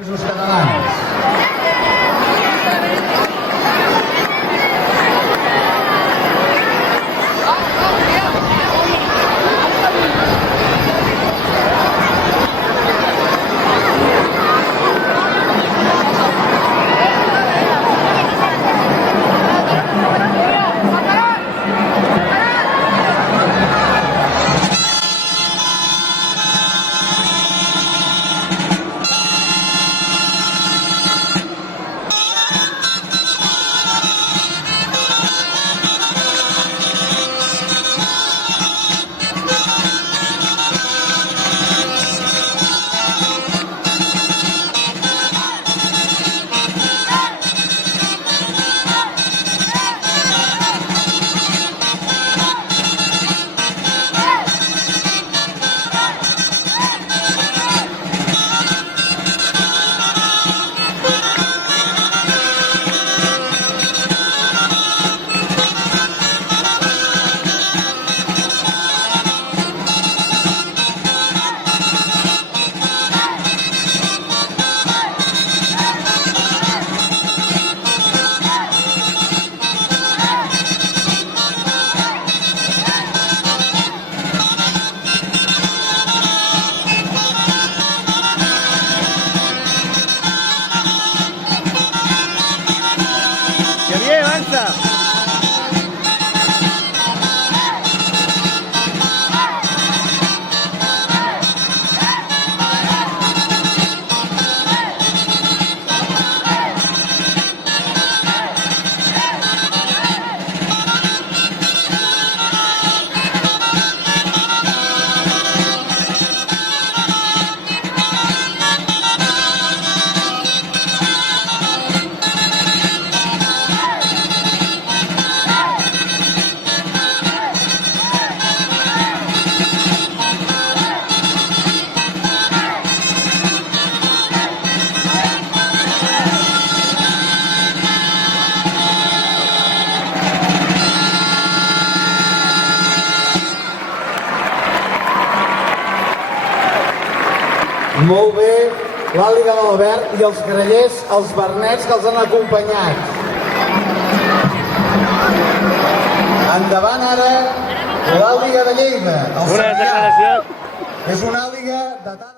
Països Catalans. Xavier, avança! Molt bé, l'Àliga de l'Albert i els grallers, els bernets que els han acompanyat. Endavant ara l'Àliga de Lleida. Una declaració. És una àliga de tant...